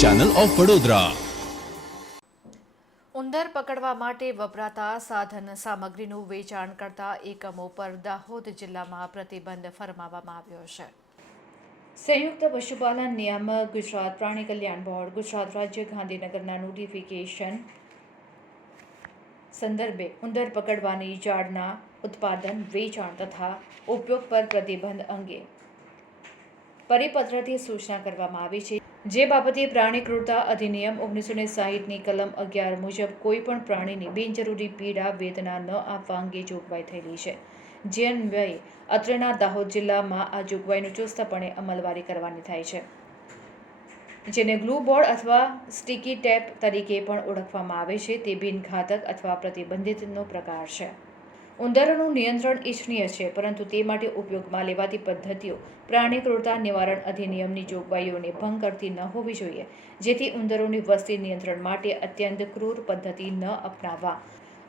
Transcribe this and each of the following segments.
Channel of Vadodara ઉંદર પકડવા માટે વપરાતા સાધન સામગ્રીનું વેચાણ કરતા એકમો પર દાહોદ જિલ્લામાં પ્રતિબંધ ફરમાવવામાં આવ્યો છે. સંયુક્ત પશુપાલન નિયામક ગુજરાત પ્રાણી કલ્યાણ બોર્ડ, ગુજરાત રાજ્ય ગાંધીનગરના નોટિફિકેશન સંદર્ભે ઉંદર પકડવાની જાળના ઉત્પાદન, વેચાણ તથા ઉપયોગ પર પ્રતિબંધ અંગે પરિપત્રથી સૂચના કરવામાં આવી છે. જે બાબતે પ્રાણી ક્રૂરતા અધિનિયમ ઓગણીસો ને સાહીઠની કલમ અગિયાર મુજબ કોઈ પણ પ્રાણીની બિનજરૂરી પીડા, વેદના ન આપવા અંગે જોગવાઈ થયેલી છે. જે અન્વયે અત્રેના દાહોદ જિલ્લામાં આ જોગવાઈનું ચુસ્તપણે અમલવારી કરવાની થાય છે. જેને ગ્લુ બોર્ડ અથવા સ્ટીકી ટેપ તરીકે પણ ઓળખવામાં આવે છે. તે બિનઘાતક અથવા પ્રતિબંધિતનો પ્રકાર છે. ઉંદરોનું નિયંત્રણ ઇચ્છનીય છે, પરંતુ તે માટે ઉપયોગમાં લેવાતી પદ્ધતિઓ, પ્રાણી ક્રૂરતા નિવારણ અધિનિયમની જોગવાઈઓને ભંગ કરતી ન હોવી જોઈએ, જેથી ઉંદરોની વસ્તી નિયંત્રણ માટે અત્યંત ક્રૂર પદ્ધતિ ન અપનાવવા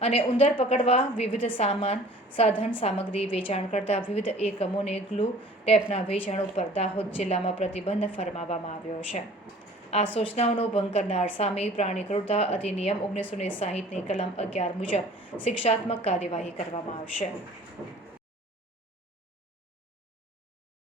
અને ઉંદર પકડવા, વિવિધ સામાન, સાધન સામગ્રી વેચાણ કરતા વિવિધ એકમોને ગ્લુ ટેપના વેચાણ ઉપર દાહોદ જિલ્લામાં પ્રતિબંધ ફરમાવવામાં આવ્યો છે. આ સૂચનાઓનો ભંગ કરનાર સામે પ્રાણી ક્રૂરતા અધિનિયમ ઓગણીસો ને સાહીઠની કલમ અગિયાર મુજબ શિક્ષાત્મક કાર્યવાહી કરવામાં આવશે.